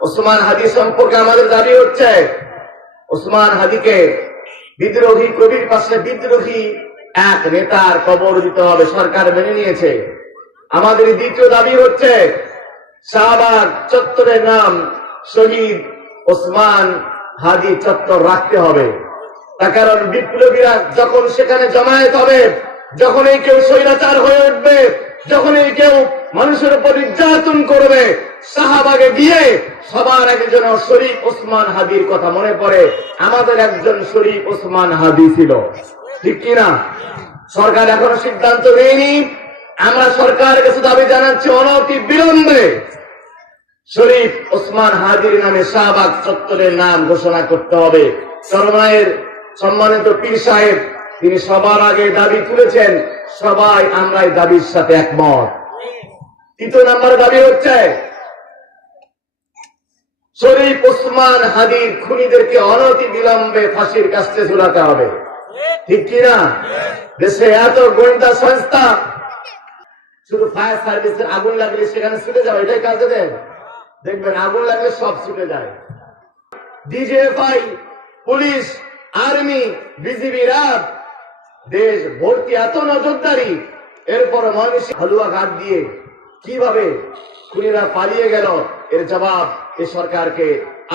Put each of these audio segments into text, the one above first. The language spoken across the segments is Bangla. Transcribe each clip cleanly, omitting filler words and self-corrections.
ওসমান হাদি সম্পর্কে আমাদের দাবি হচ্ছে ওসমান হাদিকে বিদ্রোহী কবির পাশে বিদ্রোহী এক নেতার কবর দিতে হবে, সরকার মেনে নিয়েছে। আমাদের দ্বিতীয় দাবি হচ্ছে শাহবাগ চত্বরের নাম শহীদ ওসমান হাদি চত্বর রাখতে হবে। তার কারণ বিপ্লবীরা যখন সেখানে জমায়েত হবে, যখনই কেউ স্বৈরাচার হয়ে উঠবে, যখনই কেউ মানুষের উপর নির্যাতন করবে, শাহবাগে গিয়ে সবার আগে যেন শরীফ ওসমান হাদির কথা মনে পড়ে। আমাদের একজন শরীফ ওসমান হাদি ছিল, ঠিক কিনা? সরকার এখনো সিদ্ধান্ত নেয়নি। আমরা সরকারের কাছে দাবি জানাচ্ছি অনতি বিলম্বে শরীফ ওসমান হাদির নামে শাহবাগ চত্বরের নাম ঘোষণা করতে হবে। চরমায়ের সম্মানিত পীর সাহেব তিনি সবার আগে দাবি তুলেছেন, সবাই আমরা এই দাবির সাথে একমত। তৃতীয় নম্বর দাবি হচ্ছে শরীফ ওসমান হাদির খুনিদেরকে অনতি বিলম্বে ফাঁসির কাস্তে ঝুলাতে হবে, ঠিক কিনা? দেশে এত গোয়েন্দা সংস্থা, শুধু ফায়ার সার্ভিসের আগুন লাগলে সেখানে ছুটে যাবে, এটাই কাজে দেন। দেখবেন আগুন লাগলে সব ছুটে যায়। DGFI, police, army, BGB, RAB, দেশ ভর্তি এত নজরদারি, এরপর মানুষ হালুয়া ঘাট দিয়ে কিভাবে খুনিরা পালিয়ে গেল, এর জবাব এই সরকারকে,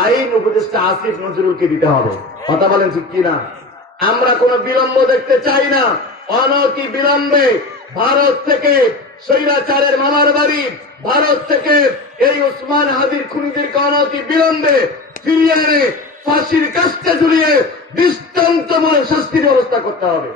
আইন উপদেষ্টা আসিফ নজরুলকে দিতে হবে। কথা বলেন ঠিক কিনা? আমরা কোনো বিলম্ব দেখতে চাই না। অনতি বিলম্বে ভারত থেকে স্বৈরাচারের মামার বাড়ি, ভারত থেকে এই ওসমান হাদির খুনিদেরকে অনতি বিলম্বে ফিরিয়ে এনে ফাঁসির কাস্তে ঝুলিয়ে দৃষ্টান্তমূলক শাস্তির ব্যবস্থা করতে হবে।